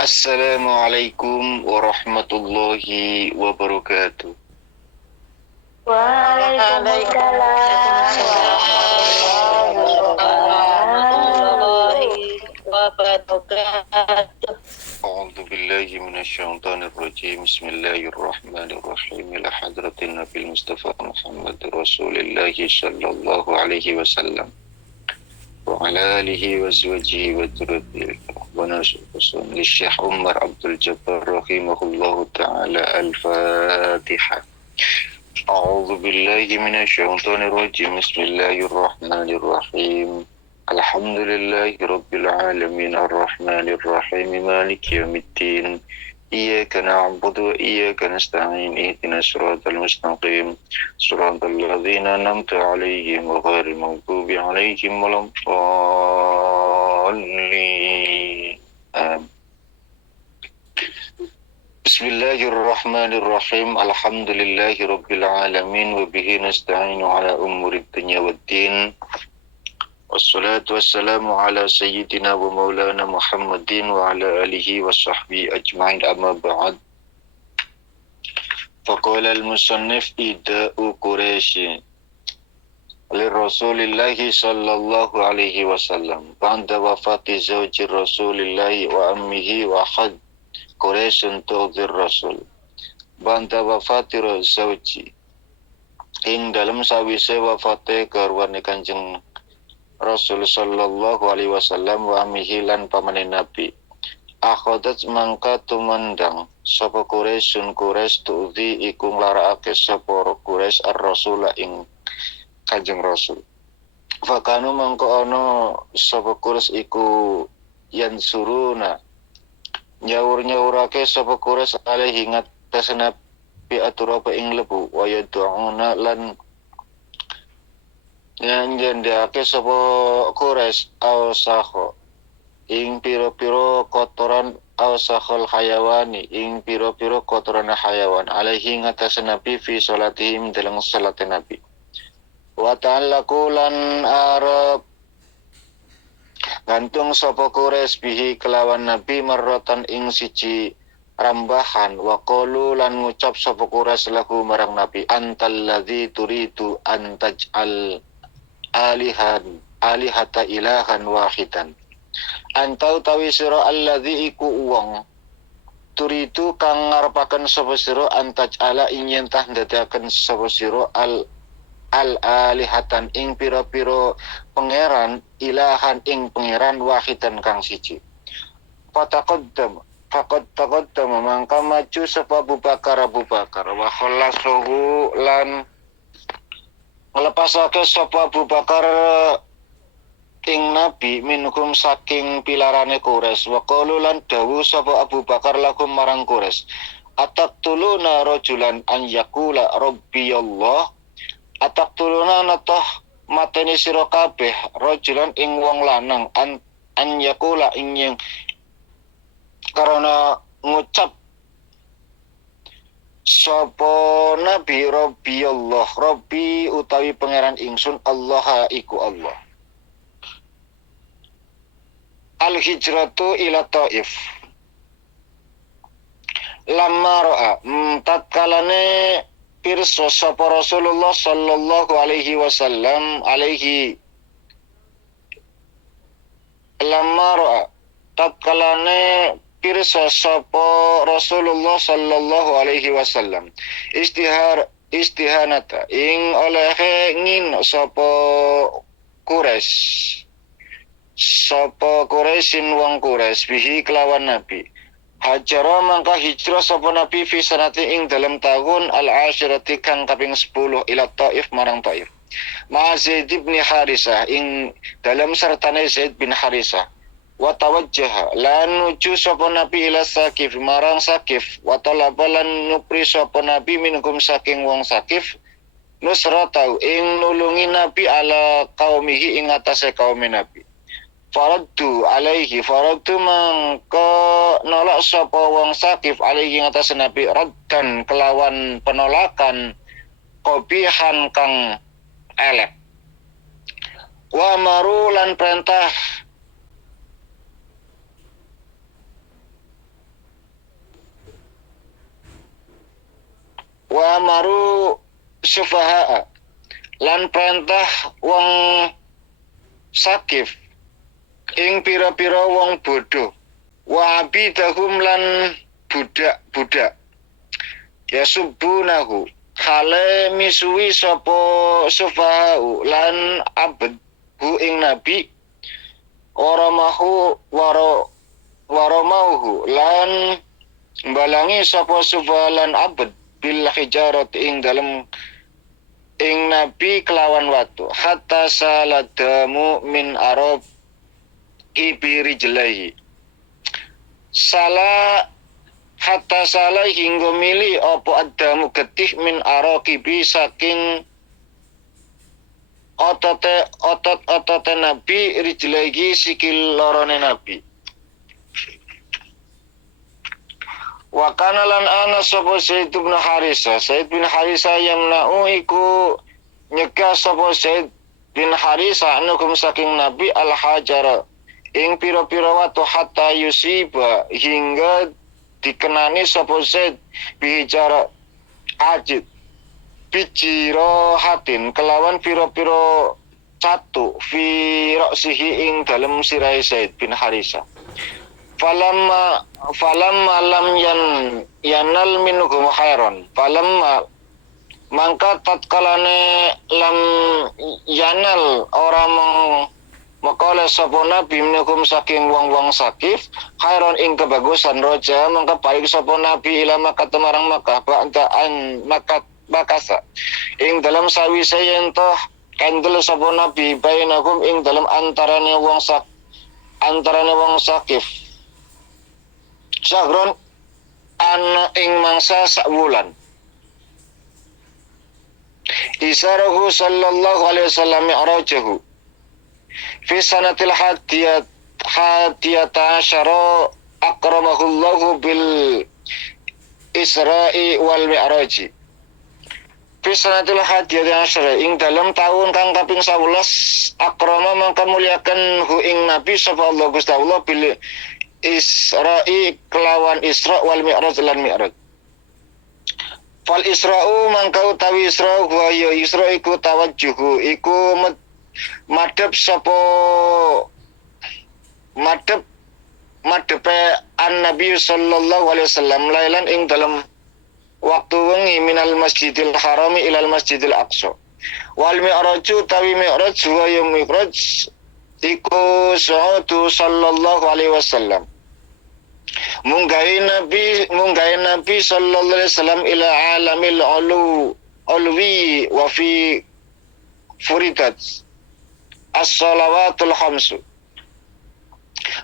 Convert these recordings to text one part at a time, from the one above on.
Assalamualaikum warahmatullahi wabarakatuh. Waalaikumsalam warahmatullahi wabarakatuh. A'udzu billahi minasyaitonir rajim. Bismillahirrahmanirrahim. Ila hadratin Nabi Mustafa Muhammad Rasulillah sallallahu alaihi wasallam wa ala alihi wa zawjihi wa dzurriyyatihi wa nasuhun li Syekh Umar Abdul Jabbar rahimahullahu taala. Al-Fatihah. A'udzu billahi minasyaitonir rajim. Bismillahirrahmanirrahim. Alhamdulillahi rabbil alamin arrahmanir rahim maliki yaumiddin. Iyyaka na'budu wa iyyaka nasta'in ihdinas siratal mustaqim siratal ladzina an'amta 'alaihim ghairil maghdubi 'alaihim waladdallin. Bismillahirrahmanirrahim. Alhamdulillahi rabbil alamin wa bihi nasta'inu ala umurid dunya waddin. Wassalatu wassalamu ala sayyidina wa maulana Muhammadin wa ala alihi wa sahbihi ajma'in, amma ba'd. Faqala al-musannif ida'u Quraisy li Rasulillahi sallallahu alaihi wasallam ba'da wafati zawji Rasulillahi wa ammihi wa had Quraisyun tu'dhir Rasul ba'da wafati zawji ing dalam sawise wafate garwane Kanjeng Rasul sallallahu alaihi wasallam wa ammihi lan pamane Nabi. Akhadat mangka tumandang sapa Quraisyun Quraisy tu'dhi iku nglarakake sapa Quraisy ar-Rasul ing Kanjeng Rasul. Fakanu mangko ana sapa Quraisy iku yansuruna nyaur-nyaurake sapa Quraisy alaihi ngatas Nabi aturapa ing lebu wa yad'una lan nyanjendake sapa Quraisy awsakho ing piro-piro kotoran awsakhul hayawani ing piro-piro kotoran hayawan alaihi ngatas Nabi fi salatihim dalam salat Nabi. Wa ta'allaqu lan arab gantung sapa Quraisy bihi kelawan Nabi marrotan ing siji rambahan wa qalu lan ngucap sapa Quraisy lahu marang Nabi antal ladzi turidu antaj'al alihata ilahan wahidan. Antau tawi sira alladzi iku wong turidu kang ngarepaken sapa sira antaj'ala ing yentah ndadekaken sapa sira alihatan ing pira-pira pangeran ilahan ing pangeran wahidan kang siji. Faqad mangka maju sapa Abu Bakar wa khallasahu lan ngelepasake sapa Abu Bakar ing Nabi minhum saking pilarane Quraisy. Wa qalu lan dawu sapa Abu Bakar lakum marang Quraisy ataqtuluna rajulan an yaqula rabbiyallah. Ataqtuluna natoh mateni sira kabeh rajulan ing wong lanang an yaqula ing yang karena ngucap sapa Nabi rabbiyallah, Rabbi utawi pangeran ingsun Allah iku Allah. Al-hijratu ila Taif. Lamma ra'a tatkalane pirsa sapa Rasulullah sallallahu alaihi wasallam lamma ra'a tatkalane pirsa sapa Rasulullah sallallahu alaihi wasallam istihanata ing olehe ngin sapa Quraisyin wong Quraisy bihi kelawan Nabi. Hajara mangka hijrah sapa Nabi fi sanati ing dalam tahun al-ashirati kang kaping 10 ila Taif marang Taif. Ma Zaid bin Harisah ing dalam sertane Zaid bin Harisah. Wa tawajjaha lan nuju sapa Nabi ila Sakif marang Sakif wa talaba lan nupri sapa Nabi minkum saking wong Sakif nusratau ing nulungi Nabi ala qaumihi ing atase kaum Nabi. Faraddu mangko nolak sapa wong Sakif alaihi ing atase Nabi raddan kelawan penolakan qabihan kang elek. Wa maru lan perintah wa maru sufaha'a lan perintah wong sakif ing pira-pira wong bodoh wa abidahum lan budak-budak ya subunahu hale misuwi sapa sufaha'u lan abed hu ing nabi waramahu lan mbalangi sapa sufalan abed bil hijarat ing dalem ing nabi kelawan watu hatta saladamu min arab ibiri jelahi salah hatta salah hingga mili apa adamu getih min arakibi saking otot nabi rijlagi sikil lorone nabi wa kana lan ana sapa Zaid bin Harisa yamna'u iku nyegah sapa Zaid bin Harisa anukum saking nabi al hajara ing pira-pira watu hatta yusiba hingga dikenani sapa Zaid bicara ajid bijiro hatin kelawan piro-piro satu fi roksihi ing dalem sirai Zaid bin Harisa falamma lam yanal minhum khairon falamma mangka tatkalane lam yanal orang makale sapa nabi minhum saking wong-wong sakif khairon ing kebagusan roja mangka baik sapa nabi ila Makkah marang Makkah ba'daan Makkah bakasa ing dalam sawise yen toh kandel sapa nabi bainakum ing dalam antarane wong sakif sagron ana ing mangsa sak wulan isarahu sallallahu alaihi wasallam mi'rajahu fi sanatil hadiyata asyara akramahullahu bil isra'i wal mi'raji Fisanatil hadiyati asyara ing dalam tahun kang kaping 11 akrama mangka muliakan hu ing nabi sapa Allah Gusti Allah bil Isra'i kelawan Isra wal Mi'raj lan Mi'raj. Fal Isra'u mangka utawi Isra wa ya Isra iku tawajjuhu iku madhep sapa madhepe an-nabi sallallahu alaihi wasallam lailan ing dalam waktu wengi minal masjidil harami ilal masjidil aqsa wal mi'raju tawi mi'raj wa ya mi'raj iku su'udu sallallahu alaihi wasallam munggahe nabi sallallahu alaihi wasallam ila alamil ulwi wa fi furidat as-salawatul khamsu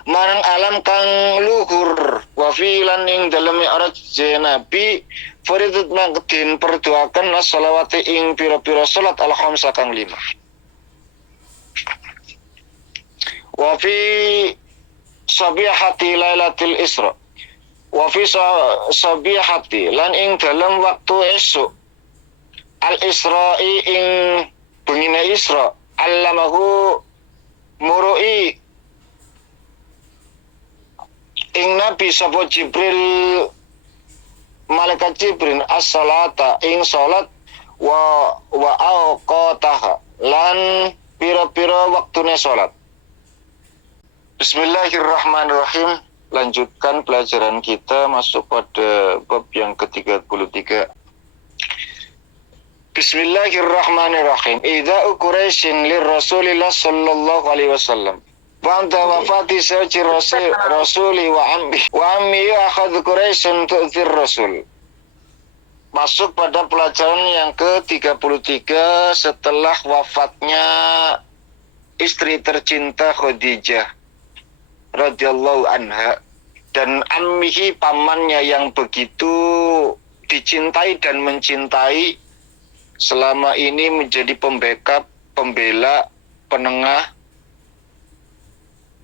marang alam kang luhur wa fi lan ing dalem mi'raj nabi furidat mangkedin perduakan as-salawati ing pira-pira salat al-khamsa kang 5 wa fi sabihati lailatul isra wa fi sabihati lan ing dalam waktu esuk al-isra'i ing bengine isra allamahu murui ing nabi sapa Jibril malaikat Jibril as-salata ing salat wa awqataha lan pira-pira waktune salat. Bismillahirrahmanirrahim. Lanjutkan pelajaran kita masuk pada bab yang ke-33. Bismillahirrahmanirrahim. Idza Quraisyin lirrasulillah sallallahu alaihi wasallam. Ba'da wafati sayyidi rasuli wa ammi akhadh Quraisyin tu'thir rasul. Masuk pada pelajaran yang ke-33 setelah wafatnya istri tercinta Khadijah radhiyallahu anha dan ammihi pamannya yang begitu dicintai dan mencintai selama ini menjadi pembackup, pembela, penengah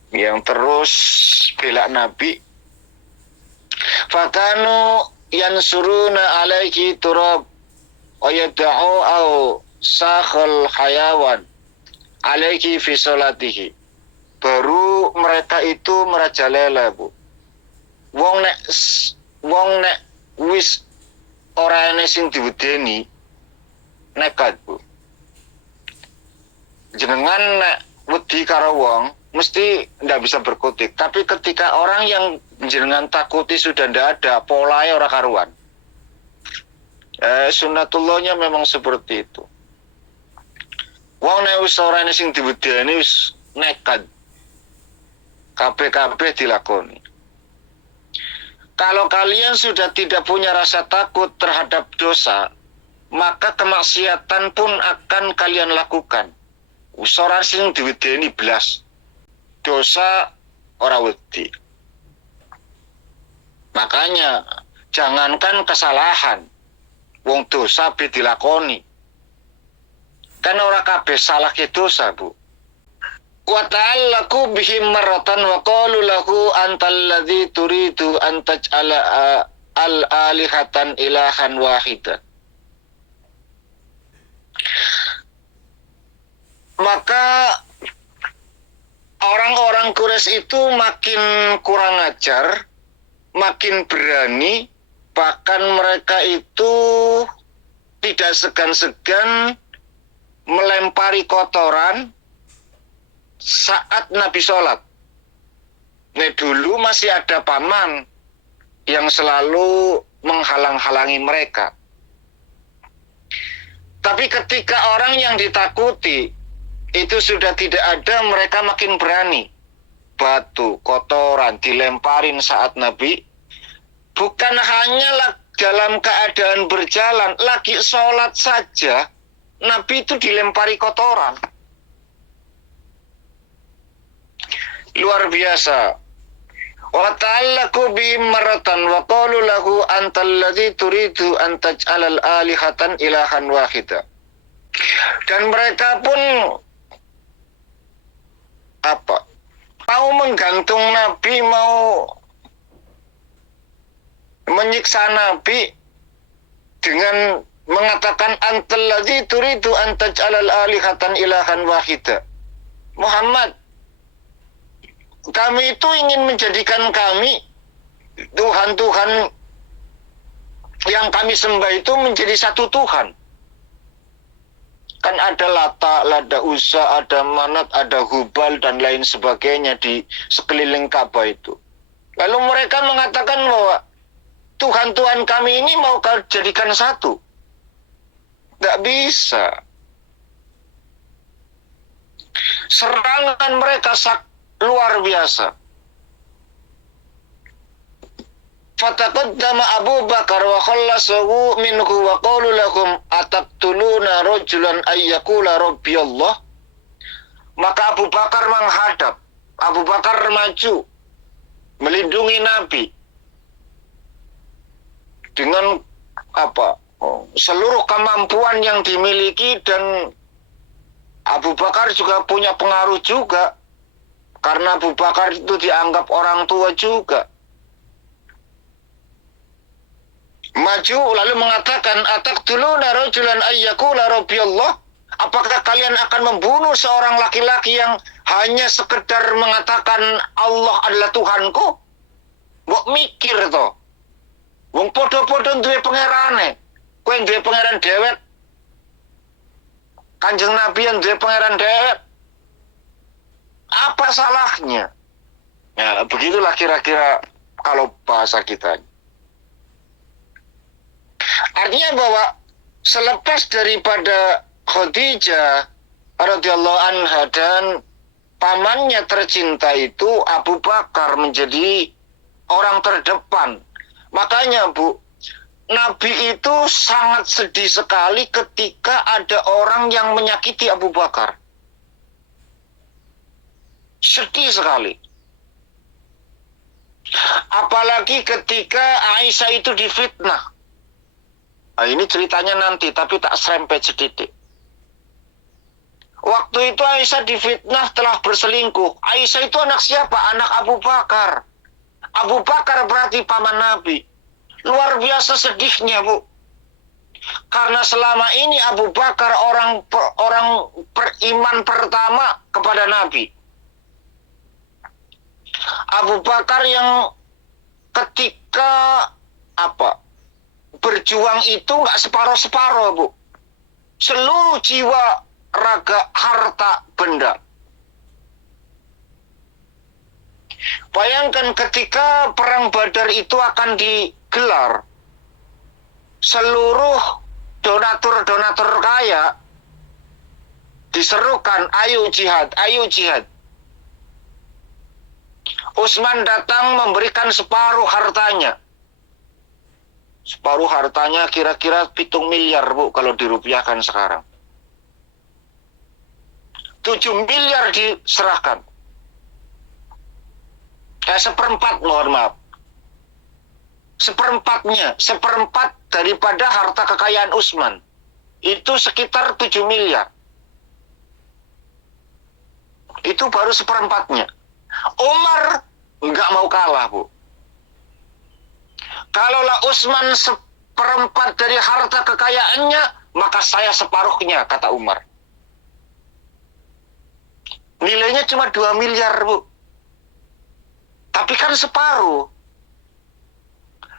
yang terus bela Nabi. Fakanu yansuruna alaihi turab wa yad'u au sakhal hayawan alaihi fi salatihi. Baru mereka itu merajalela, Bu. Wong nek wis ora ene sing diwedeni nekat, Bu. Jenengan nek wedi karo wong mesti ndak bisa berkutik, tapi ketika orang yang jenengan takuti sudah ndak ada, polanya ora karuan. Sunatullahnya memang seperti itu. Wong nek wis ora ene sing diwedeni wis nekat. Kabeh dilakoni. Kalau kalian sudah tidak punya rasa takut terhadap dosa, maka kemaksiatan pun akan kalian lakukan. Ora sing diwedeni blas. Dosa ora wedi. Makanya jangankan kesalahan, wong dosa be dilakoni. Kan ora kabeh salah ke dosa, Bu. Wa ta'allaku bihim maratan wa qalu lahu antal ladzi turidu an taj'ala al-alihatan ilahan wahidan. Maka orang-orang Quraisy itu makin kurang ajar, makin berani, bahkan mereka itu tidak segan-segan melempari kotoran saat Nabi sholat. Nah, dulu masih ada paman yang selalu menghalang-halangi mereka. Tapi ketika orang yang ditakuti itu sudah tidak ada, mereka makin berani. Batu, kotoran dilemparin saat Nabi. Bukan hanya dalam keadaan berjalan, lagi sholat saja Nabi itu dilempari kotoran. Luar biasa. Wa ta'allaku bihim maratan wa qalu lahu antal ladzi turidu an taj'alal alihatan ilahan wahida. Dan mereka pun mau menggantung Nabi, mau menyiksa Nabi dengan mengatakan antal ladzi turidu an taj'alal alihatan ilahan wahida. Muhammad, kami itu ingin menjadikan kami Tuhan-Tuhan yang kami sembah itu menjadi satu Tuhan. Kan ada Lata, ada Uzza, ada Manat, ada Hubal dan lain sebagainya di sekeliling Ka'bah itu. Lalu mereka mengatakan bahwa Tuhan-Tuhan kami ini mau kau jadikan satu. Tidak bisa. Serangan mereka luar biasa. Fataqaddama Abu Bakar wa khallasahu minhu wa qalu lahum ataqtuluna rajulan ayyakula rabbi Allah. Maka Abu Bakar menghadap, Abu Bakar maju melindungi Nabi dengan seluruh kemampuan yang dimiliki, dan Abu Bakar juga punya pengaruh juga. Karena Abu Bakar itu dianggap orang tua juga. Maju lalu mengatakan, ataqtuluna rajulan ayyakula rabbi Allah. Apakah kalian akan membunuh seorang laki-laki yang hanya sekedar mengatakan Allah adalah Tuhanku? Mbok mikir to. Wong podo-podo duwe pangerane. Kowe duwe pangeran dewek. Kanjeng Nabi yang duwe pangeran dewek. Apa salahnya? Ya, begitulah kira-kira kalau bahasa kita. Artinya bahwa selepas daripada Khadijah radhiyallahu anha dan pamannya tercinta itu, Abu Bakar menjadi orang terdepan. Makanya, Bu, Nabi itu sangat sedih sekali ketika ada orang yang menyakiti Abu Bakar. Sedih sekali. Apalagi ketika Aisyah itu difitnah. Nah, ini ceritanya nanti, tapi tak serempet sedikit. Waktu itu Aisyah difitnah telah berselingkuh. Aisyah itu anak siapa? Anak Abu Bakar. Abu Bakar berarti paman Nabi. Luar biasa sedihnya, Bu. Karena selama ini Abu Bakar orang beriman pertama kepada Nabi. Abu Bakar yang ketika berjuang itu nggak separuh-separuh, Bu. Seluruh jiwa, raga, harta, benda. Bayangkan ketika perang Badar itu akan digelar, seluruh donatur-donatur kaya diserukan, ayo jihad, ayo jihad. Utsman datang memberikan separuh hartanya. Separuh hartanya kira-kira 7 miliar, Bu, kalau dirupiahkan sekarang. 7 miliar diserahkan. Seperempat, mohon maaf. Seperempat daripada harta kekayaan Utsman. Itu sekitar 7 miliar. Itu baru seperempatnya. Umar nggak mau kalah, Bu. Kalaulah Utsman seperempat dari harta kekayaannya, maka saya separuhnya, kata Umar. Nilainya cuma 2 miliar, Bu. Tapi kan separuh.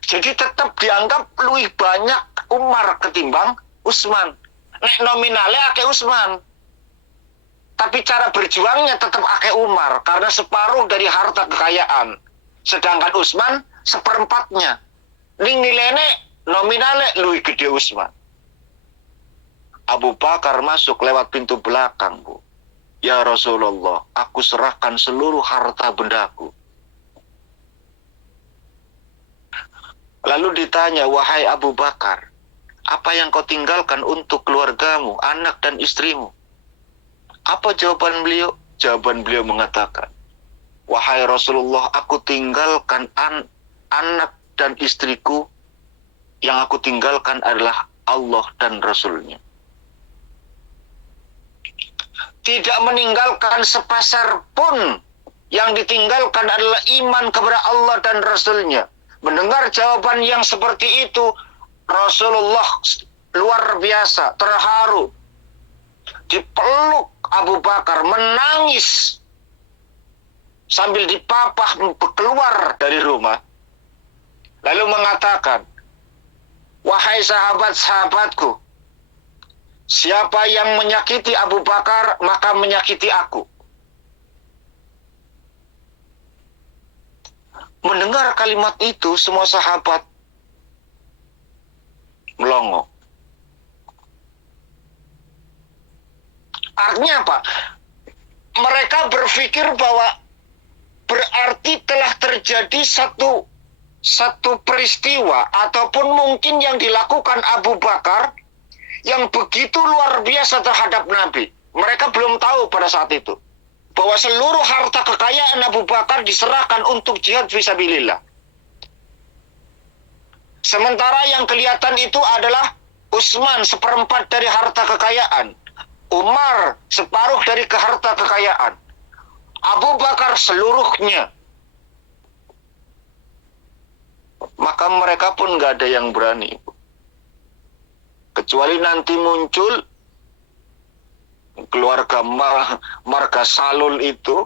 Jadi tetap dianggap lebih banyak Umar ketimbang Utsman. Nek nominalnya ake Utsman. Tapi cara berjuangnya tetap ake Umar. Karena separuh dari harta kekayaan. Sedangkan Utsman seperempatnya. Ning nilainya nominalnya lebih gede Utsman. Abu Bakar masuk lewat pintu belakang, Bu. Ya Rasulullah, aku serahkan seluruh harta bendaku. Lalu ditanya, wahai Abu Bakar, apa yang kau tinggalkan untuk keluargamu, anak dan istrimu? Apa jawaban beliau? Jawaban beliau mengatakan, wahai Rasulullah, aku tinggalkan anak dan istriku. Yang aku tinggalkan adalah Allah dan Rasulnya. Tidak meninggalkan sepeser pun. Yang ditinggalkan adalah iman kepada Allah dan Rasulnya. Mendengar jawaban yang seperti itu, Rasulullah luar biasa, terharu. Dipeluk Abu Bakar, menangis. Sambil dipapah keluar dari rumah. Lalu mengatakan, wahai sahabat-sahabatku, siapa yang menyakiti Abu Bakar, maka menyakiti aku. Mendengar kalimat itu, semua sahabat melongo. Artinya apa? Mereka berpikir bahwa berarti telah terjadi satu peristiwa ataupun mungkin yang dilakukan Abu Bakar yang begitu luar biasa terhadap Nabi. Mereka belum tahu pada saat itu bahwa seluruh harta kekayaan Abu Bakar diserahkan untuk jihad fisabilillah. Sementara yang kelihatan itu adalah Utsman seperempat dari harta kekayaan, Umar separuh dari harta kekayaan, Abu Bakar seluruhnya. Maka mereka pun nggak ada yang berani. Kecuali nanti muncul keluarga marga Salul itu,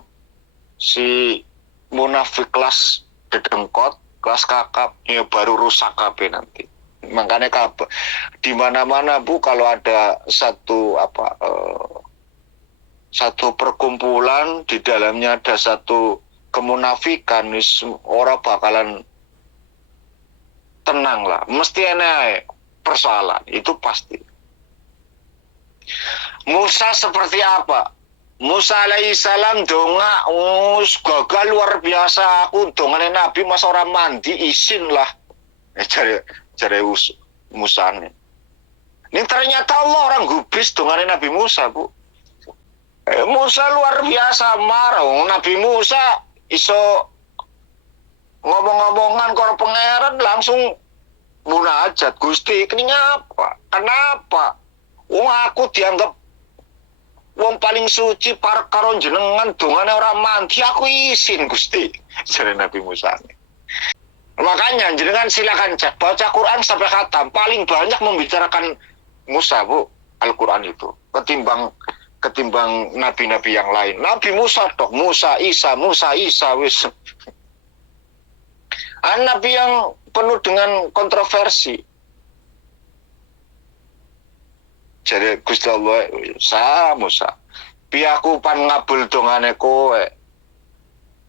si munafik kelas dedengkot, kelas kakap, ya baru rusak KB nanti. Makanya di mana-mana, Bu, kalau ada satu perkumpulan, di dalamnya ada satu kemunafikan, orang bakalan tenang lah. Mesti enak persoalan, itu pasti. Musa seperti apa? Musa alaihissalam donga gagal luar biasa. Aku dongane Nabi mas orang mandi isin lah. Cari Musa nih. Ini ternyata Allah orang gubris dongane Nabi Musa, Bu. Musa luar biasa marah. Nabi Musa iso ngomong-ngomongan karo pangeran langsung munajat, Gusti, ini apa? Kenapa? Aku dianggap wong paling suci para karo jenengan dongane ora mandi, aku izin Gusti. Jare Nabi Musa. Makanya jenengan silakan cek baca Quran sampai khatam, paling banyak membicarakan Musa, Bu, Al-Quran itu ketimbang nabi-nabi yang lain. Nabi Musa tok, Musa Isa wis. Nabi yang penuh dengan kontroversi. Jare Gusti Allah Musa. Pi aku pan ngabul dongane kowe.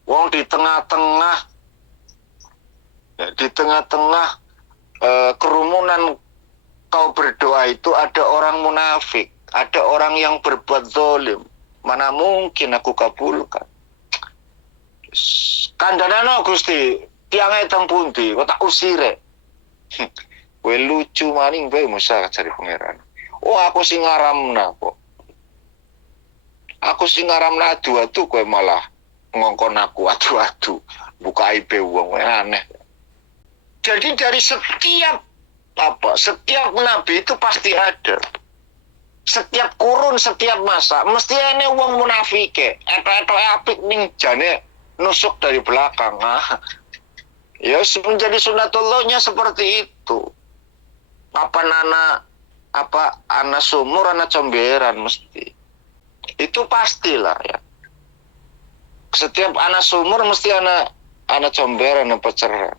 Wong di tengah-tengah kerumunan kau berdoa itu ada orang munafik, ada orang yang berbuat zalim. Mana mungkin aku kabulkan? Kandhanana Gusti, tiange teng pundi? Kok tak usire. Kowe lucu maning kowe Musa cari pangeran. Oh, aku sing ngaramna kok. Aku sing ngaramna adu-adu kowe malah ngongkon aku adu-adu. Buka aib wong aneh. Jadi dari setiap nabi itu pasti ada. Setiap kurun, setiap masa mesti ene wong munafike. Etok-etok apik ning jane nusuk dari belakang. Ya menjadi sunatullahnya seperti itu. Anak sumur, anak comberan mesti. Itu pastilah ya. Setiap anak sumur mesti anak comberan, anak peceran.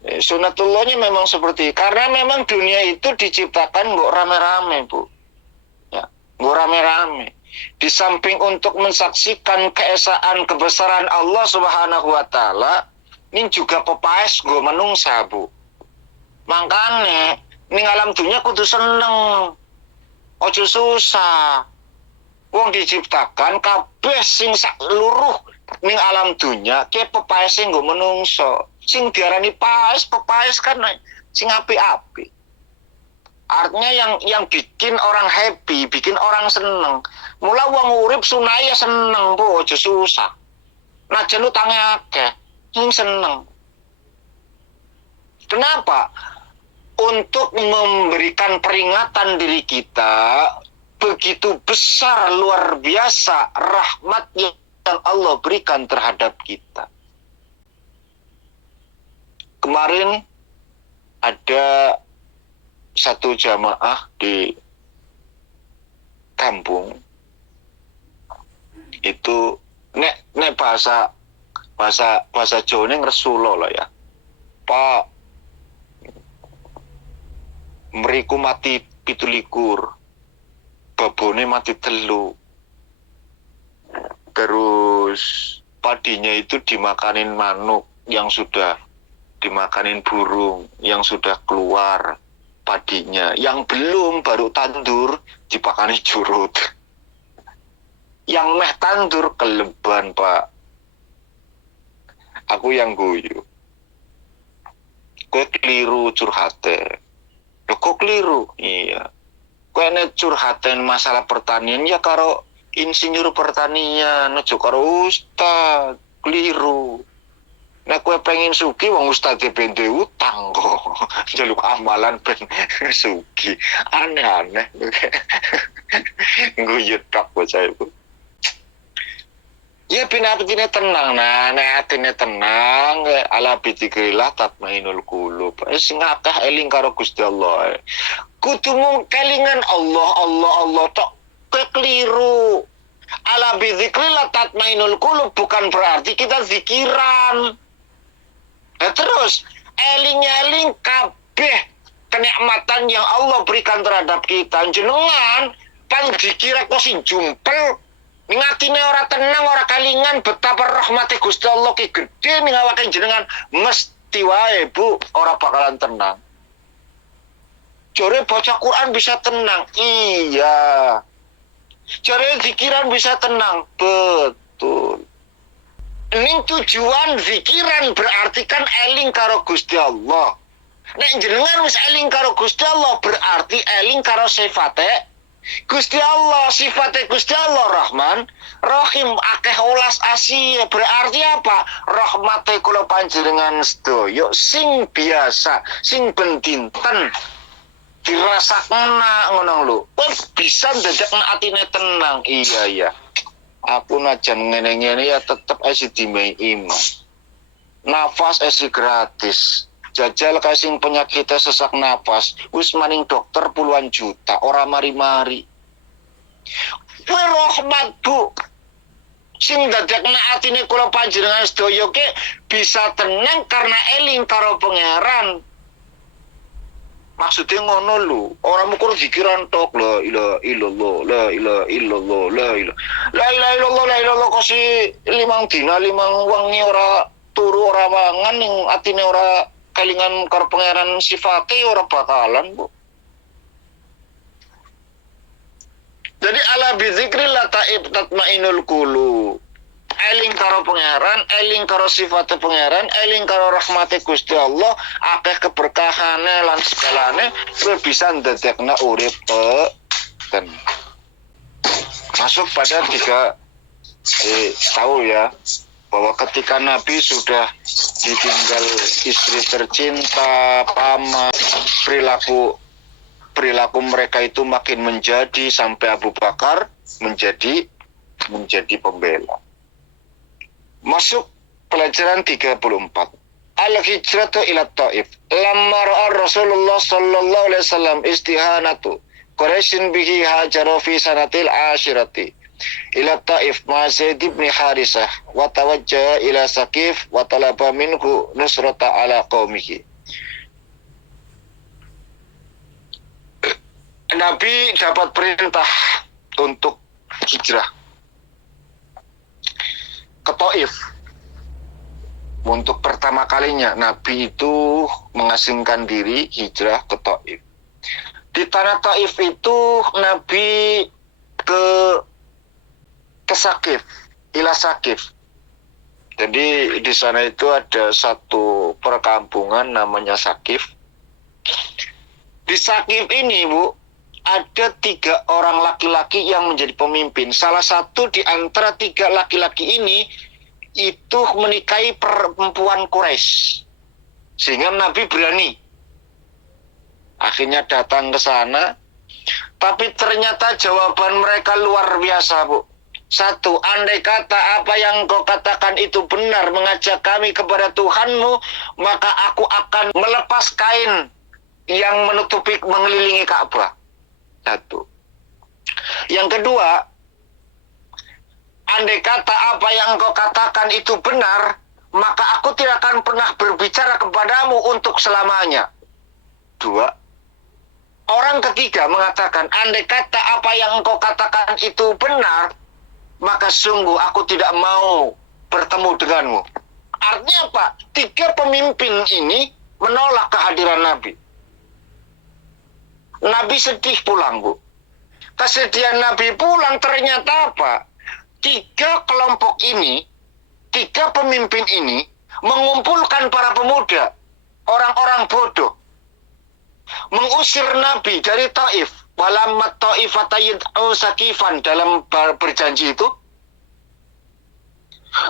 Sunatullahnya memang seperti karena memang dunia itu diciptakan nggak rame-rame Bu ya, nggak rame-rame. Di samping untuk mensaksikan keesaan kebesaran Allah Subhanahu Wa Taala, ini juga pepaes gue menungsa Bu. Makanya ning alam dunia kudu seneng, ojo susah. Wong diciptakan kabeh sing seluruh ning alam dunia ke pepaes sing gue menungso. Sing diarani pepaes kan sing api-api. Artinya yang bikin orang happy, bikin orang seneng. Mula wong urip sunaya seneng Bu, aja susah. Najan utange akeh, sing seneng. Kenapa? Untuk memberikan peringatan diri kita, begitu besar luar biasa rahmat yang Allah berikan terhadap kita. Kemarin ada satu jamaah di kampung itu nek bahasa Jawa ning Resulullah ya. Pak mriku mati 17, babone mati 3. Terus padinya itu dimakanin manuk yang sudah dimakanin burung yang sudah keluar padinya, yang belum baru tandur dipakani curut. Yang meh tandur keleban Pak. Aku yang guyu. Kowe keliru curhate. Loh kok keliru? Iya. Kowe nek curhaten masalah pertanian ya karo insinyur pertanian, aja karo ustaz. Keliru. Nek kowe pengen sugih wong ustaz ben utang kok. Njaluk amalan ben sugih. Aneh-aneh. Guyu tok bocah iku. Ya ben atine tenang nah, nek atine tenang ala bidzikrillah tatmainul qulub. Sing akeh eling karo Gusti Allah. Kudu mung kelingan Allah tok kowe keliru. Ala bidzikrillah tatmainul qulub bukan berarti kita zikiran. Nah, terus eling-eling kabeh kenikmatan yang Allah berikan terhadap kita. Jenengan pan dikira kok sing jumpel, ning atine ora tenang, ora kalingan betapa rahmate Gusti Allah ki gedhe ning awake jenengan, mesti wae Bu ora bakalan tenang. Jare baca Quran bisa tenang. Iya. Jare zikiran bisa tenang. Betul. Ning tujuan zikiran berarti kan eling karo Gusti Allah. Nek jenengan wis eling karo Gusti Allah berarti eling karo sifate Gusti Allah, sifate Gusti Allah Rahman, Rahim, akeh ulas asih. Berarti apa? Rahmate kula panjenengan sedaya sing biasa, sing ben dinten dirasakna ngono lho. Wis bisa ndadekne atine tenang. Iya. Aku najan ngene-ngene ya tetep esi dimai iman. Nafas esi gratis. Jajal kasing penyakitnya sesak nafas. Wis maning dokter puluhan juta. Ora mari-mari. Kuwi rahmat Bu. Sing dadekna atine kula panjenengan sedaya ke bisa tenang karena eling karo pangeran. Maksudnya ngono lu, orang mukur pikiran tok la ilaha illallah, la ilaha illallah, la ilaha illallah, la ilaha illallah kosi limang dina limang wengi ora turu ora mangan ning atine ora kelingan karo pangeran sifate ora bakalan, Bu. Jadi ala bizikrillah taib tatmainul qulub. Eling karo pangeran, eling karo sifate pangeran, eling karo rahmate Gusti Allah, akeh keberkahane lan segalane bisa ndadekna urip ten. Masuk pada tiga tahu ya bahwa ketika Nabi sudah ditinggal istri tercinta, paman, perilaku mereka itu makin menjadi sampai Abu Bakar menjadi pembela. Masuk pelajaran 34. Al-hijratu ila Taif. Lamma ra'a Rasulullah sallallahu alaihi wasallam istihanatu Quraisyin bihi hajaru fi sanatil ashirati ila Taif ma Zaid bin Harisah wa tawajjaha ila Saqif wa talaba minhu nusrata ala qaumihi. Nabi dapat perintah untuk hijrah ke Taif. Untuk pertama kalinya Nabi itu mengasingkan diri hijrah ke Taif. Di tanah Taif itu Nabi ke Saqif, ila Saqif. Jadi di sana itu ada satu perkampungan namanya Saqif. Di Saqif ini, Bu, ada 3 orang laki-laki yang menjadi pemimpin. Salah satu di antara 3 laki-laki ini itu menikahi perempuan Quraisy. Sehingga Nabi berani. Akhirnya datang ke sana. Tapi ternyata jawaban mereka luar biasa, Bu. 1, andai kata apa yang kau katakan itu benar mengajak kami kepada Tuhanmu, maka aku akan melepas kain yang menutupi mengelilingi Ka'bah. 1. Yang kedua, andai kata apa yang kau katakan itu benar, maka aku tidak akan pernah berbicara kepadamu untuk selamanya. 2. Orang ketiga mengatakan, andai kata apa yang kau katakan itu benar, maka sungguh aku tidak mau bertemu denganmu. Artinya apa? 3 pemimpin ini menolak kehadiran Nabi. Nabi sedih pulang, Bu. Kesedihan Nabi pulang ternyata apa? 3 kelompok ini, 3 pemimpin ini mengumpulkan para pemuda, orang-orang bodoh, mengusir Nabi dari Taif. Walammat ta'ifatayid'u Saqifan, dalam berjanji itu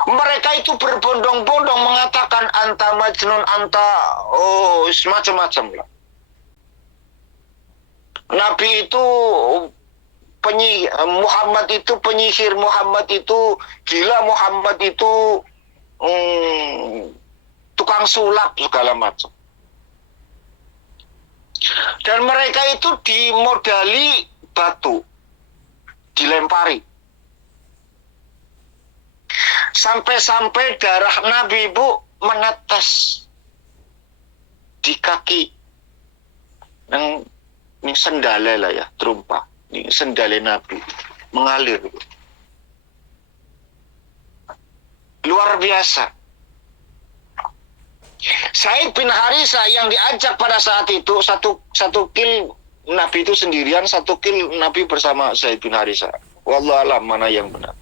mereka itu berbondong-bondong mengatakan anta majnun, anta macam-macam lah. Nabi itu Muhammad itu penyihir, Muhammad itu gila, Muhammad itu tukang sulap segala macam. Dan mereka itu dimodali batu, dilempari. Sampai-sampai darah Nabi, Bu, menetes di kaki. Ini sendale lah ya, terumpah. Ini sendale Nabi, mengalir. Luar biasa. Zaid bin Harisah yang diajak pada saat itu satu kill Nabi itu sendirian, 1 kill Nabi bersama Zaid bin Harisah. Wallahu alam mana yang benar.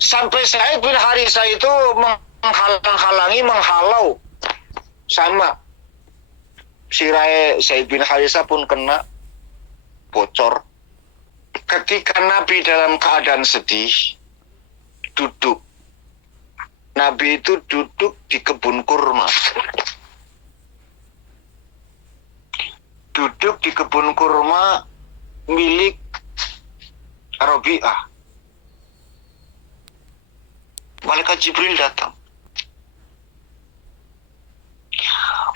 Sampai Zaid bin Harisah itu menghalau sama sirai Zaid bin Harisah pun kena bocor. Ketika Nabi dalam keadaan sedih, duduk. Nabi itu duduk di kebun kurma. Duduk di kebun kurma milik Rabi'ah. Malaikat Jibril datang.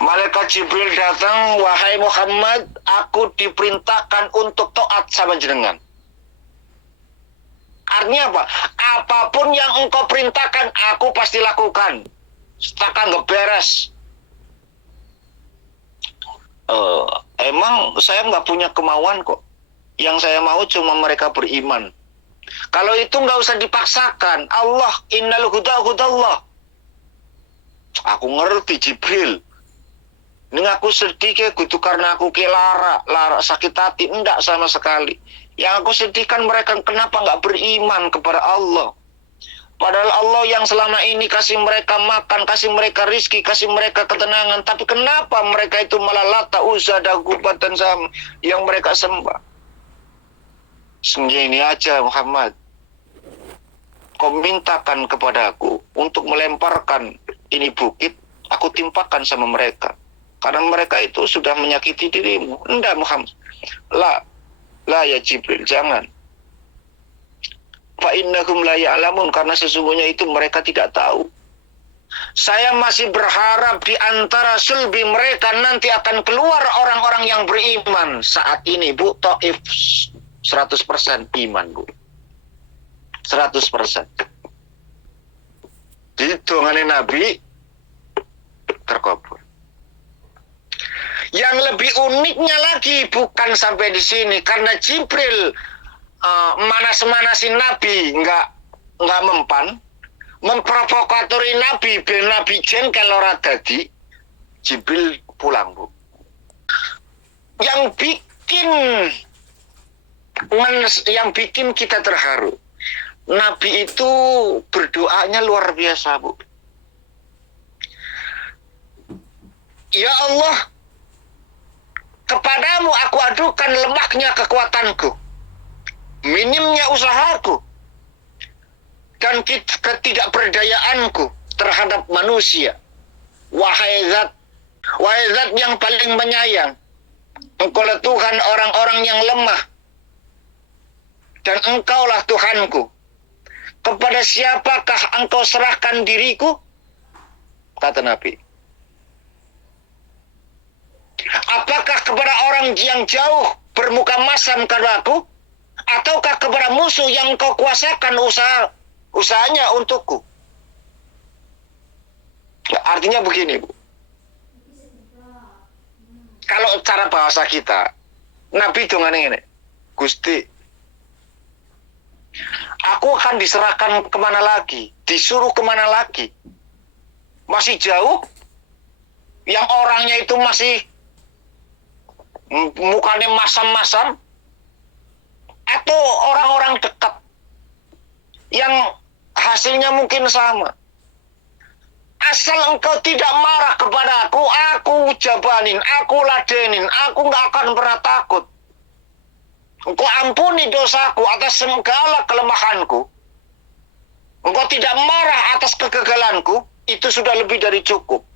Malaikat Jibril datang, wahai Muhammad, aku diperintahkan untuk taat sama jenengan. Artinya apa? Apapun yang engkau perintahkan, aku pasti lakukan. Setakan gak beres. "Eh, emang saya nggak punya kemauan kok. Yang saya mau cuma mereka beriman. Kalau itu nggak usah dipaksakan. Allah, innal huda hudallah." Aku ngerti Jibril. Ini aku sedih ke kudu karena aku ke lara sakit hati. Enggak sama sekali. Yang aku sedihkan mereka kenapa nggak beriman kepada Allah. Padahal Allah yang selama ini kasih mereka makan, kasih mereka rizki, kasih mereka ketenangan. Tapi kenapa mereka itu malah Lata, Uzza, dan Gubat dan Sam yang mereka sembah. Segini aja Muhammad. Kau mintakan kepadaku untuk melemparkan ini bukit, aku timpakan sama mereka. Karena mereka itu sudah menyakiti dirimu. Enggak Muhammad. La ya Jibril, jangan. Fa innahum la ya'lamun, karena sesungguhnya itu mereka tidak tahu. Saya masih berharap di antara sulbi mereka nanti akan keluar orang-orang yang beriman. Saat ini Bu, Taif 100% iman Bu. 100%. Jadi dongane Nabi terkabul. Yang lebih uniknya lagi bukan sampai di sini, karena Jibril manas-manasin Nabi, nggak mempan, memprovokatori Nabi, ben Nabi jengkel ora dadi, Jibril pulang Bu. Yang bikin kita terharu, Nabi itu berdoanya luar biasa Bu. Ya Allah, kepadamu aku adukan lemahnya kekuatanku, minimnya usahaku, dan ketidakberdayaanku terhadap manusia. Wahai zat yang paling menyayang, Engkaulah Tuhan orang-orang yang lemah, dan Engkaulah Tuhanku. Kepada siapakah Engkau serahkan diriku? Kata Nabi. Apakah kepada orang yang jauh bermuka masam kepadaku, ataukah kepada musuh yang Engkau kuasakan usahanya untukku? Ya, artinya begini Bu. Kalau cara bahasa kita, Nabi dongane ngene, Gusti, aku akan diserahkan kemana lagi? Disuruh kemana lagi? Masih jauh? Yang orangnya itu masih mukanya masam-masam? Atau orang-orang dekat yang hasilnya mungkin sama? Asal engkau tidak marah kepadaku, aku jabanin, aku ladenin, aku gak akan pernah takut. Engkau ampuni dosaku atas segala kelemahanku. Engkau tidak marah atas kegagalanku, itu sudah lebih dari cukup.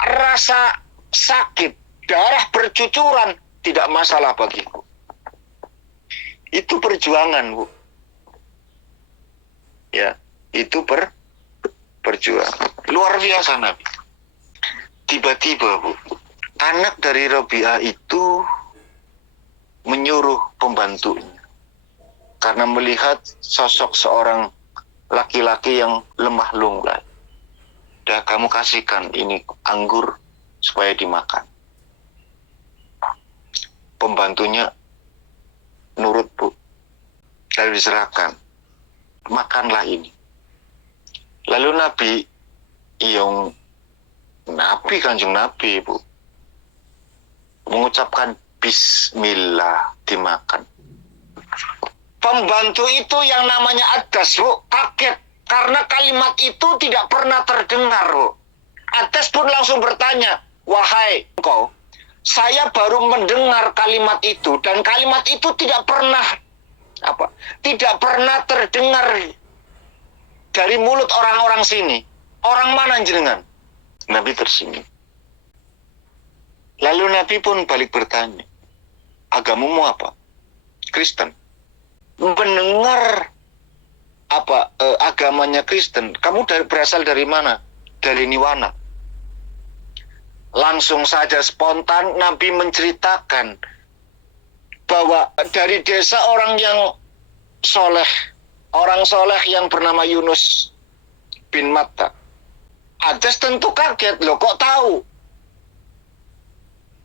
Rasa sakit, darah bercucuran, tidak masalah bagiku. Itu perjuangan Bu. Ya, itu perjuangan. Luar biasa Nabi. Tiba-tiba Bu, anak dari Rabi'ah itu menyuruh pembantunya karena melihat sosok seorang laki-laki yang lemah lunglai. Dah kamu kasihkan ini anggur supaya dimakan. Pembantunya nurut Bu, lalu diserahkan, makanlah ini. Lalu Kanjeng Nabi Bu, mengucapkan Bismillah, dimakan. Pembantu itu yang namanya Adas Bu, kaget karena kalimat itu tidak pernah terdengar Bu. Adas pun langsung bertanya, wahai engkau, saya baru mendengar kalimat itu, dan kalimat itu tidak pernah terdengar dari mulut orang-orang sini. Orang mana jenengan? Nabi tersenyum. Lalu Nabi pun balik bertanya, agamamu apa? Kristen. Mendengar agamanya Kristen, kamu berasal dari mana? Dari Niwana. Langsung saja spontan Nabi menceritakan bahwa dari desa orang yang soleh, orang soleh yang bernama Yunus bin Matta. Adas tentu kaget, loh kok tahu?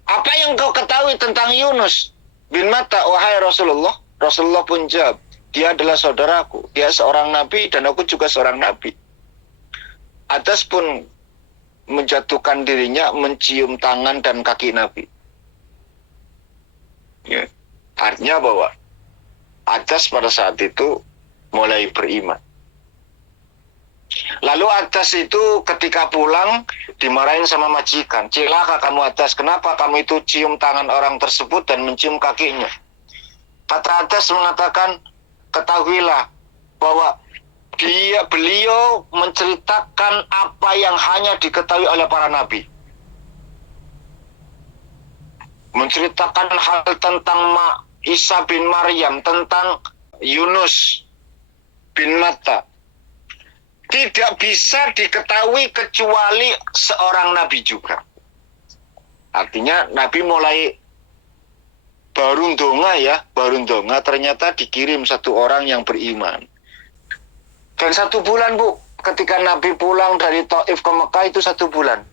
Apa yang kau ketahui tentang Yunus bin Matta, wahai Rasulullah? Rasulullah pun jawab, dia adalah saudaraku, dia seorang nabi dan aku juga seorang nabi. Atas pun menjatuhkan dirinya, mencium tangan dan kaki Nabi. Ya. Artinya bahwa Atas pada saat itu mulai beriman. Lalu Atas itu ketika pulang dimarahin sama majikan. Cilaka kamu Atas, kenapa kamu itu cium tangan orang tersebut dan mencium kakinya? Kata Atas mengatakan, ketahuilah bahwa beliau menceritakan apa yang hanya diketahui oleh para nabi. Menceritakan hal tentang Isa bin Maryam, tentang Yunus bin Matta. Tidak bisa diketahui kecuali seorang nabi juga. Artinya nabi mulai baru ndonga ternyata dikirim satu orang yang beriman. Dan 1 bulan, Bu, ketika Nabi pulang dari Taif ke Mekah itu 1 bulan.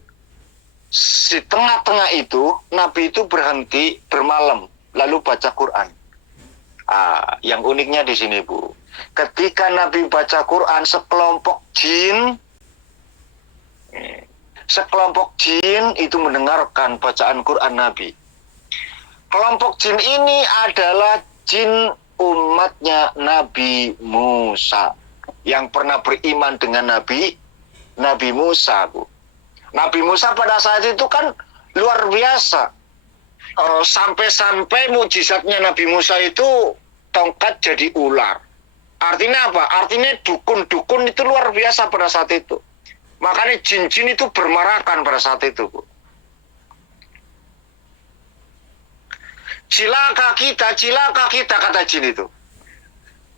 Di tengah-tengah itu, Nabi itu berhenti bermalam, lalu baca Quran. Yang uniknya di sini, Bu. Ketika Nabi baca Quran, sekelompok jin itu mendengarkan bacaan Quran Nabi. Kelompok jin ini adalah jin umatnya Nabi Musa, yang pernah beriman dengan Nabi Musa, Bu. Nabi Musa pada saat itu kan luar biasa. Sampai-sampai mukjizatnya Nabi Musa itu tongkat jadi ular. Artinya apa? Artinya dukun-dukun itu luar biasa pada saat itu. Makanya jin-jin itu bermarakan pada saat itu, Bu. Cilaka kita kata jin itu.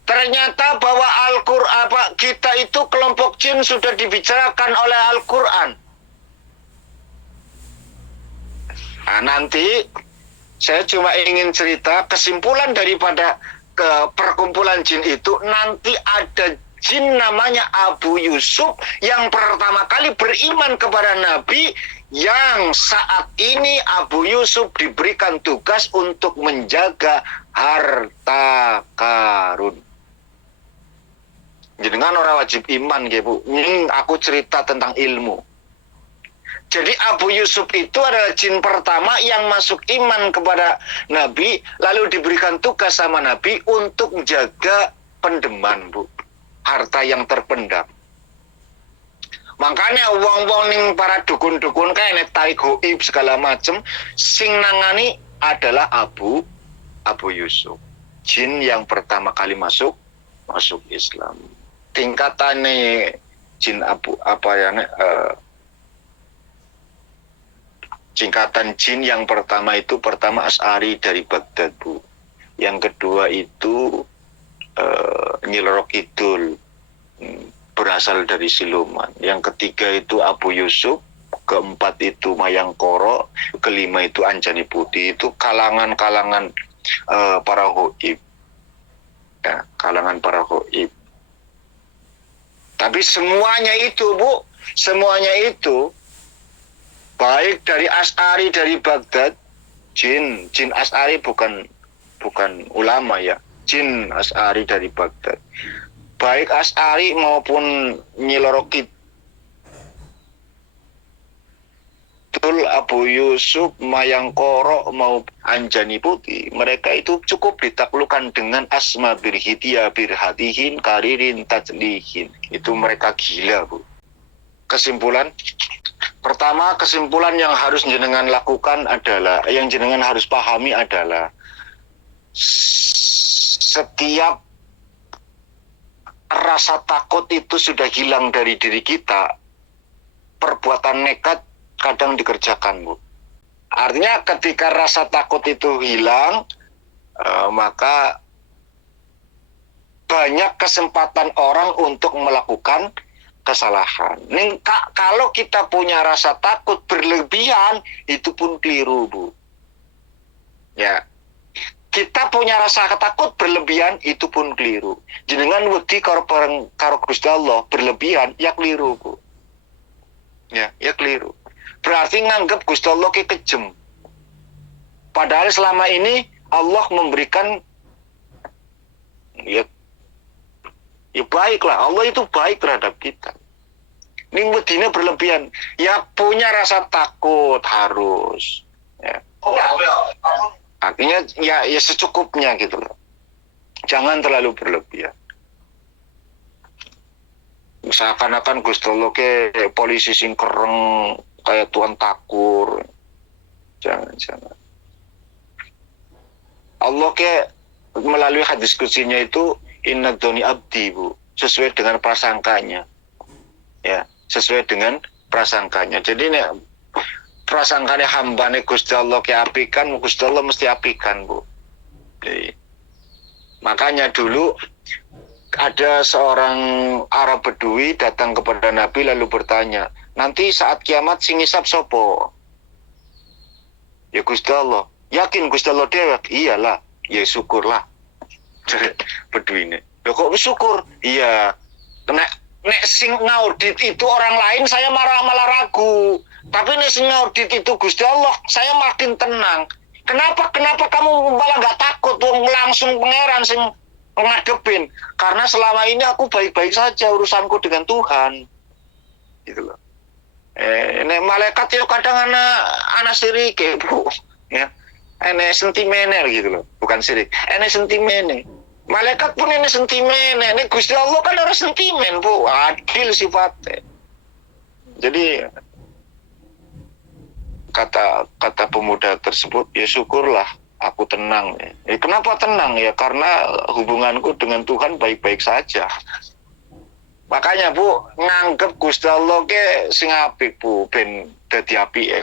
Ternyata bahwa Al-Quran, kita itu kelompok jin sudah dibicarakan oleh Al-Quran. Nanti saya cuma ingin cerita kesimpulan daripada perkumpulan jin itu. Nanti ada jin namanya Abu Yusuf yang pertama kali beriman kepada Nabi, yang saat ini Abu Yusuf diberikan tugas untuk menjaga harta karun. Jenengan orang wajib iman, ya, Bu. Aku cerita tentang ilmu. Jadi Abu Yusuf itu adalah jin pertama yang masuk iman kepada Nabi, lalu diberikan tugas sama Nabi untuk menjaga pendeman, Bu. Harta yang terpendam. Makanya wong-wong ning para dukun-dukun kayak tarik goib segala macem, sing nangani adalah Abu Yusuf. Jin yang pertama kali masuk Islam. Tingkatannya jin tingkatan jin yang pertama itu Asy'ari dari Baghdad, Bu. Yang kedua itu Nyi Roro Kidul, berasal dari Siluman. Yang ketiga itu Abu Yusuf, keempat itu Mayangkoro, kelima itu Anjani Putih. Itu kalangan-kalangan para ghaib. Ya, kalangan para ghaib. Tapi semuanya itu, Bu, baik dari Asy'ari dari Baghdad, jin Asy'ari bukan ulama, ya. Jin Asy'ari dari Baghdad. Baik Asy'ari maupun Nyi Roro Kidul, Abu Yusuf, Mayangkoro maupun Anjani Putih, mereka itu cukup ditaklukkan dengan asma birhitia birhatihin karirin tajlihin. Itu mereka gila, Bu. Kesimpulan pertama, kesimpulan yang harus jenengan lakukan adalah, yang jenengan harus pahami adalah, setiap rasa takut itu sudah hilang dari diri kita, perbuatan nekat kadang dikerjakan, Bu. Artinya ketika rasa takut itu hilang, maka banyak kesempatan orang untuk melakukan kesalahan. Kalau kita punya rasa takut berlebihan, itu pun keliru, Bu. Ya. Kita punya rasa takut berlebihan, itu pun keliru. Jenengan wedi karo Gusti Allah berlebihan, ya keliru, Bu. Ya keliru. Berarti nganggep Gusti Allah ki kejem. Padahal selama ini Allah memberikan ya baiklah, Allah itu baik terhadap kita. Ini medine berlebihan. Ya punya rasa takut harus. Ya. Artinya ya secukupnya gitu loh. Jangan terlalu berlebihan. Seakan-akan Gusti Allah ke polisi sing kereng kayak Tuhan takur. Jangan. Allah ke melalui hadis kutsinya itu inna doni abdi, Bu, sesuai dengan prasangkanya. Ya, sesuai dengan prasangkanya. Jadi nek prasangkanya hambane Gusti Allah ke apikan, Gusti Allah mesti apikan, Bu. Jadi, makanya dulu ada seorang Arab Bedui datang kepada Nabi lalu bertanya, nanti saat kiamat sing ngisap sopo? Ya Gusti Allah. Yakin Gusti Allah dewek? Iyalah. Ya syukurlah. Bedui ini. Loh kok syukur? Iya. Nek sing ngaudit itu orang lain saya malah ragu. Tapi nek sing ngaudit itu Gusti Allah, saya makin tenang. Kenapa kamu malah nggak takut? Langsung pangeran sing ngadepin. Karena selama ini aku baik-baik saja urusanku dengan Tuhan. Gitu loh. Nek malaikat itu kadang anak sirik, Bu. Ya. Ene sentimental gitu loh, bukan sirik. Ene sentimental. Malaikat pun ini sentimen. Ini Gusti Allah kan harus sentimen, Bu. Adil sifatnya. Jadi kata pemuda tersebut, ya syukurlah aku tenang. Ya, kenapa tenang? Ya karena hubunganku dengan Tuhan baik-baik saja. Makanya, Bu, nganggep Gusti Allah ke sing apik, Bu, ben dadi apik ya.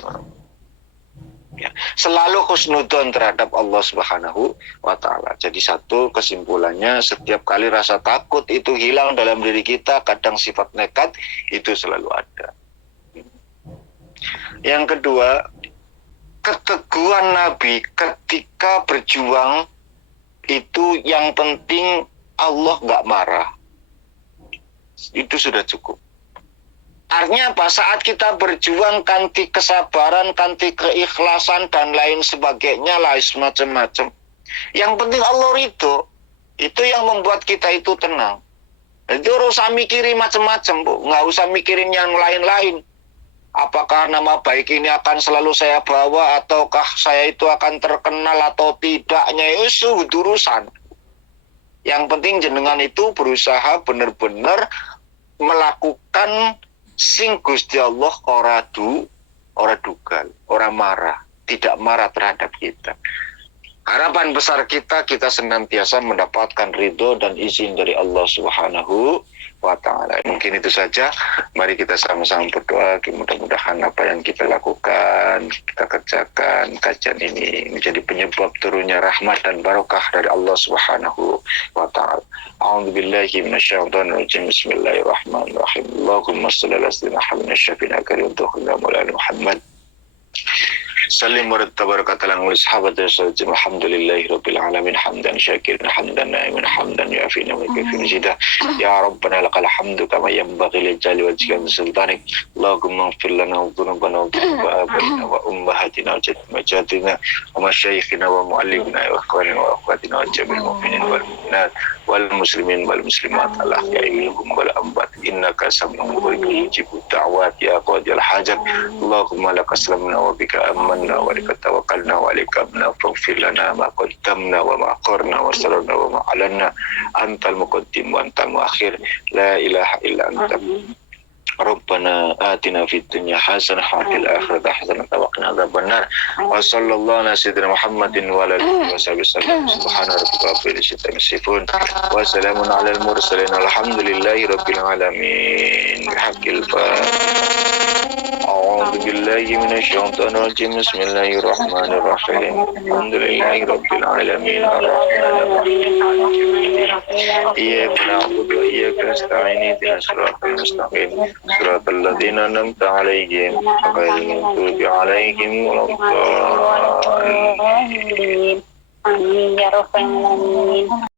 Ya, selalu husnudzon terhadap Allah Subhanahu wa Ta'ala. Jadi satu kesimpulannya, setiap kali rasa takut itu hilang dalam diri kita, kadang sifat nekat itu selalu ada. Yang kedua, keteguhan Nabi ketika berjuang itu yang penting Allah nggak marah. Itu sudah cukup. Artinya apa? Saat kita berjuang kanti kesabaran, kanti keikhlasan dan lain sebagainya lah semacam-macam. Yang penting Allah ridho. Itu yang membuat kita itu tenang. Jadi harus usah mikirin macam-macam, Bu. Nggak usah mikirin yang lain-lain. Apakah nama baik ini akan selalu saya bawa ataukah saya itu akan terkenal atau tidaknya, itu urusan. Yang penting jenengan itu berusaha benar-benar melakukan sing Gusti Allah ora dugal, ora marah, tidak marah terhadap kita. Harapan besar kita senantiasa mendapatkan ridho dan izin dari Allah Subhanahu wa Ta'ala. Mungkin itu saja. Mari kita sama-sama berdoa. Mudah-mudahan apa yang kita lakukan, kita kerjakan, kajian ini menjadi penyebab turunnya rahmat dan barokah dari Allah Subhanahu wa Ta'ala. A'udzubillahi minasyaitonir rajim. Bismillahirrahmanirrahim. Allahumma shalli ala sayyidina Muhammad. Salim wa tabarakatuh wa sahabat rasulullah alhamdulillahi rabbil alamin hamdan syakiran hamdan na'iman hamdan yu'afina wa yukafi majidah ya rabbana lakal hamdu kama yanbaghi li jali wajhika sultanik Allahumma ighfir lana dhunubana wa abaina wa ummahatina wa jaddatina wa masyayikhina wa muallimina wa ikhwanina wa akhwatina wa jami'il mu'minin wal mu'minat wal muslimin wal muslimat al ahya'i minhum wal amwat innaka sami'un mujibud da'wat ya qadil hajat Allahumma lakas lamna wa bika amanna wa lika tawakkalna wa lika abna faghfir lana ma qaddamna wa ma akharna wa sararna wa ma alanna antal muqaddim wa antal muakhir la ilaha illa anta Rabbana atina fid dunya hasanah wa fil akhirati hasanah wa qina adzabannar wa sallallahu ala sayyidina Muhammadin wa ala alihi wa sahbihi subhana rabbika rabbil izzati amma yasifun wa salamun alal mursalin alhamdulillahi rabbil alamin haqqil أعوذ بالله من الشيطان الرجيم بسم الله الرحمن الرحيم الحمد لله رب العالمين الرحمن الرحيم إياك نعبد وإياك نستعين اهدنا الصراط المستقيم صراط الذين أنعمت عليهم غير المغضوب عليهم ولا الضالين Amin ya rabbal alamin.